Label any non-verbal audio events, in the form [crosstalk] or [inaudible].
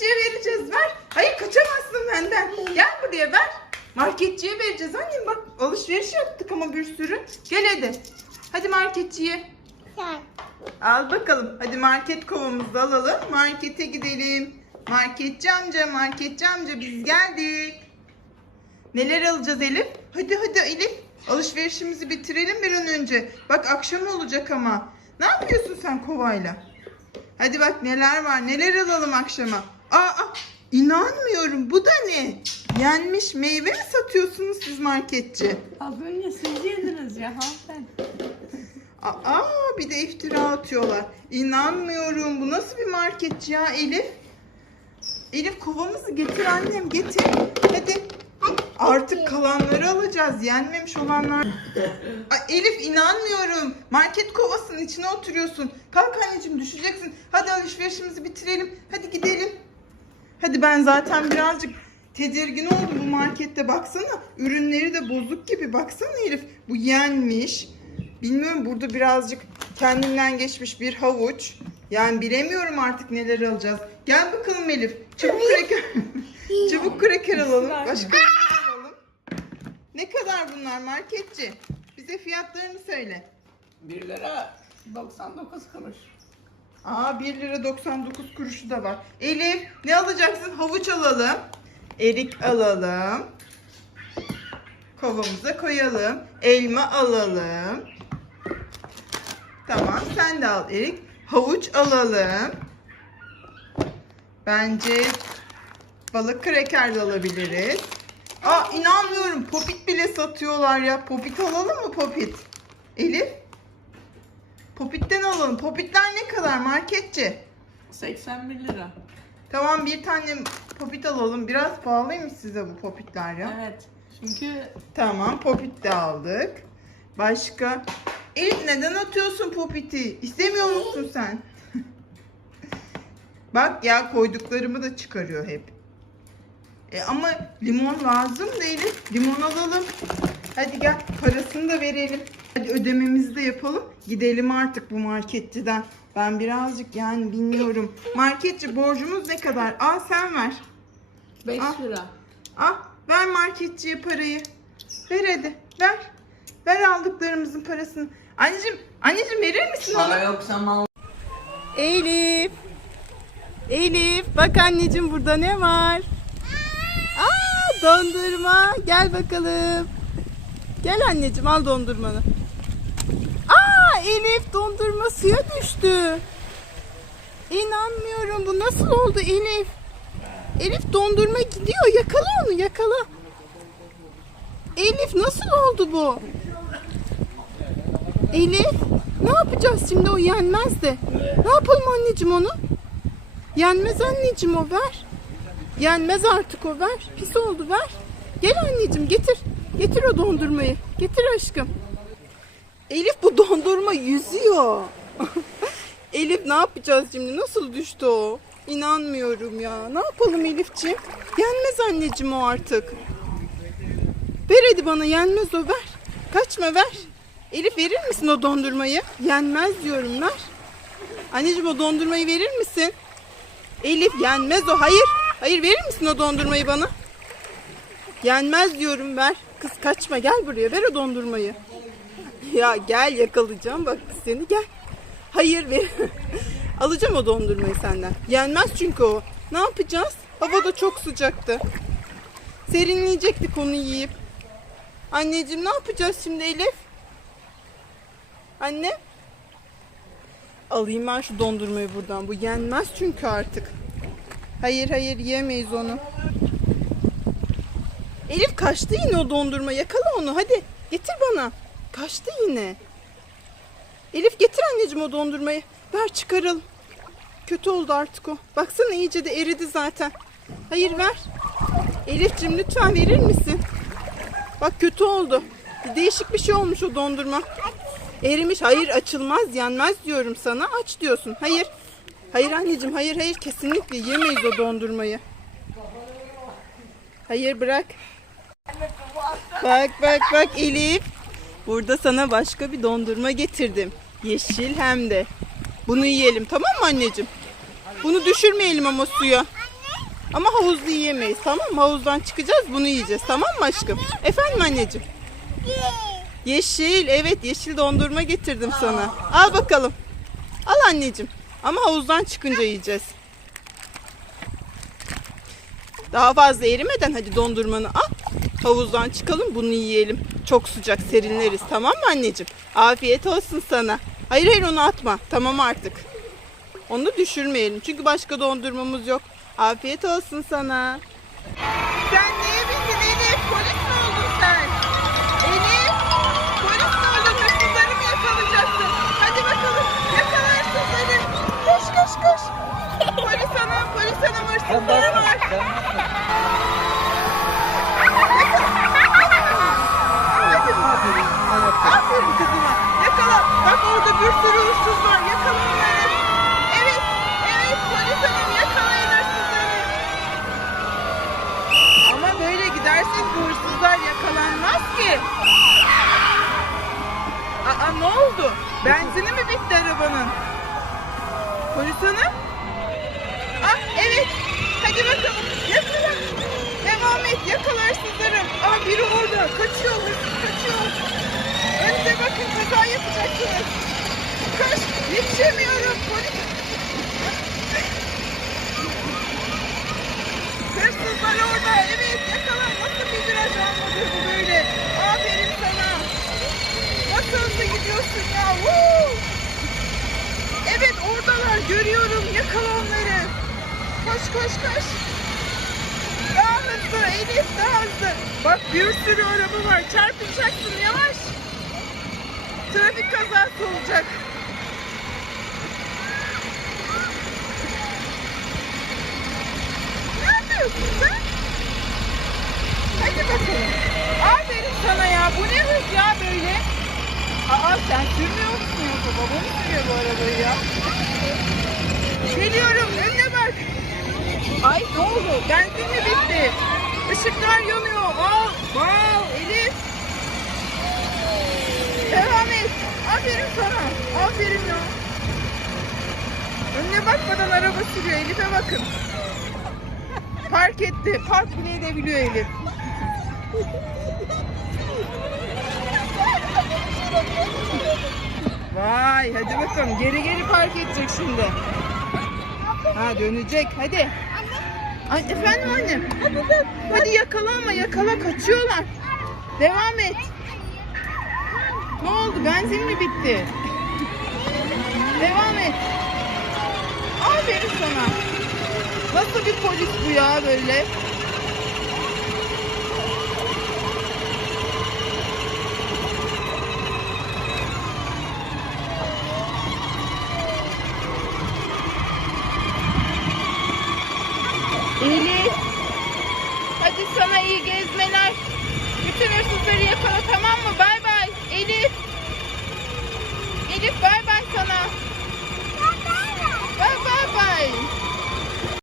marketçiye vereceğiz ver. Hayır kaçamazsın benden. Gel buraya ver. Marketçiye vereceğiz annem bak alışveriş yaptık ama bir sürü. Gel hadi. Hadi marketçiye. Sen. Al bakalım. Hadi market kovamızı alalım. Markete gidelim. Marketçi amca, marketçi amca biz geldik. Neler alacağız Elif? Hadi hadi Elif. Alışverişimizi bitirelim bir an önce. Bak akşam olacak ama. Ne yapıyorsun sen kovayla? Hadi bak neler var. Neler alalım akşama? Aa, inanmıyorum. Bu da ne? Yenmiş meyve mi satıyorsunuz siz marketçi? Az önce siz yediniz ya hanımefendi. Aa bir de iftira atıyorlar. İnanmıyorum. Bu nasıl bir marketçi ya Elif? Elif kovamızı getir annem getir. Hadi. Artık kalanları alacağız. Yenmemiş olanlar. Ay, Elif inanmıyorum. Market kovasının içine oturuyorsun. Kalk anneciğim düşeceksin. Hadi alışverişimizi bitirelim. Hadi gidelim. Hadi ben zaten birazcık tedirgin oldum bu markette. Baksana ürünleri de bozuk gibi. Baksana Elif bu yenmiş. Bilmiyorum burada birazcık kendinden geçmiş bir havuç. Yani bilemiyorum artık neler alacağız. Gel bakalım Elif. Çabuk kreker. [laughs] Çabuk kreker alalım. Başka ne alalım? Ne kadar bunlar marketçi? Bize fiyatlarını söyle. 1 lira 99 kuruş. Aa 1 lira 99 kuruşu da var. Elif ne alacaksın? Havuç alalım. Erik alalım. Kovamıza koyalım. Elma alalım. Tamam sen de al Erik. Havuç alalım. Bence balık kreker de alabiliriz. Aa inanmıyorum. Popit bile satıyorlar ya. Popit alalım mı popit? Elif? Popitten alalım. Popitler ne kadar marketçi? 81 lira. Tamam bir tane popit alalım. Biraz pahalıymış size bu popitler ya. Evet. Çünkü Tamam popit de aldık. Başka? Elif neden atıyorsun popiti? İstemiyor musun sen? [laughs] Bak ya koyduklarımı da çıkarıyor hep. E ama limon lazım da Elif. Limon alalım. Hadi gel parasını da verelim. Hadi ödememizi de yapalım. Gidelim artık bu marketçiden. Ben birazcık yani bilmiyorum. Marketçi borcumuz ne kadar? Al sen ver. 5 Ah. lira. Al ver marketçiye parayı. Ver hadi ver. Ver aldıklarımızın parasını. Anneciğim, anneciğim verir misin onu? Para yoksa mal. Elif. Elif bak anneciğim burada ne var? Aa dondurma. Gel bakalım. Gel anneciğim al dondurmanı. Elif dondurma suya düştü. İnanmıyorum bu nasıl oldu Elif? Elif dondurma gidiyor. Yakala onu yakala. Elif nasıl oldu bu? Elif ne yapacağız şimdi o yenmez de. Ne yapalım anneciğim onu? Yenmez anneciğim o ver. Yenmez artık o ver. Pis oldu ver. Gel anneciğim getir. Getir o dondurmayı. Getir aşkım. Elif bu dondurma yüzüyor. [laughs] Elif ne yapacağız şimdi? Nasıl düştü o? İnanmıyorum ya. Ne yapalım Elifciğim? Yenmez anneciğim o artık. Ver hadi bana yenmez o ver. Kaçma ver. Elif verir misin o dondurmayı? Yenmez diyorum ver. Anneciğim o dondurmayı verir misin? Elif yenmez o. Hayır. Hayır verir misin o dondurmayı bana? Yenmez diyorum ver. Kız kaçma gel buraya ver o dondurmayı. Ya gel yakalayacağım bak seni gel. Hayır ver. [laughs] Alacağım o dondurmayı senden. Yenmez çünkü o. Ne yapacağız? Hava da çok sıcaktı. Serinleyecektik onu yiyip. Anneciğim ne yapacağız şimdi Elif? Anne? Alayım ben şu dondurmayı buradan. Bu yenmez çünkü artık. Hayır hayır yiyemeyiz onu. Elif kaçtı yine o dondurma. Yakala onu hadi. Getir bana. Kaçtı yine. Elif getir anneciğim o dondurmayı. Ver çıkaralım. Kötü oldu artık o. Baksana iyice de eridi zaten. Hayır ver. Elif'cim lütfen verir misin? Bak kötü oldu. Değişik bir şey olmuş o dondurma. Erimiş. Hayır açılmaz yenmez diyorum sana. Aç diyorsun. Hayır. Hayır anneciğim hayır hayır kesinlikle yemeyiz o dondurmayı. Hayır bırak. Bak bak bak Elif. Burada sana başka bir dondurma getirdim. Yeşil hem de. Bunu yiyelim tamam mı anneciğim? Bunu düşürmeyelim ama suya. Ama havuzda yiyemeyiz tamam mı? Havuzdan çıkacağız bunu yiyeceğiz tamam mı aşkım? Efendim anneciğim? Yeşil evet yeşil dondurma getirdim sana. Al bakalım. Al anneciğim. Ama havuzdan çıkınca yiyeceğiz. Daha fazla erimeden hadi dondurmanı al. Havuzdan çıkalım bunu yiyelim. Çok sıcak serinleriz tamam mı anneciğim? Afiyet olsun sana. Hayır hayır onu atma. Tamam artık. Onu düşürmeyelim. Çünkü başka dondurmamız yok. Afiyet olsun sana. Sen neye bindin arabanın? Polis hanım? Ah evet. Hadi bakalım. Yakala. Devam et. Yakala hırsızları. Aa biri orada. Kaçıyor hırsız kaçıyor. Önce bakın kaza yapacaksınız. Koş. Yetişemiyorum. Polis. Hırsızlar orada. Evet yakala. Nasıl bir viraj almadı bu böyle? Aferin sana. Nasıl hızlı gidiyorsun ya? Woo! Evet oradalar. Görüyorum. Yakala onları. Koş koş koş. Daha hızlı Elif daha hızlı. Bak bir sürü araba var. Çarpılacaksın yavaş. Trafik kazası olacak. Ne yapıyorsun sen? Hadi bakalım. Aferin sana ya. Bu ne hız ya böyle? Aa sen sürmüyor musun yoksa? Arabayı ya. Geliyorum önüne bak. Ay ne oldu? Benzin mi bitti? Işıklar yanıyor. Aa, wow, Elif. Devam et. Aferin sana. Aferin ya. Önüne bakmadan araba sürüyor. Elif'e bakın. Park etti. Park bile edebiliyor Elif. [laughs] Vay hadi bakalım. Geri geri park edecek şimdi. Ha dönecek. Hadi. Ay, efendim annem. Hadi yakala ama yakala kaçıyorlar. Devam et. Ne oldu? Benzin mi bitti? Devam et. Aferin sana. Nasıl bir polis bu ya böyle? Elif. Hadi sana iyi gezmeler. Bütün hırsızları yakala tamam mı? Bay bay. Elif. Elif bay bay sana. Bay bay. Bay bay bay.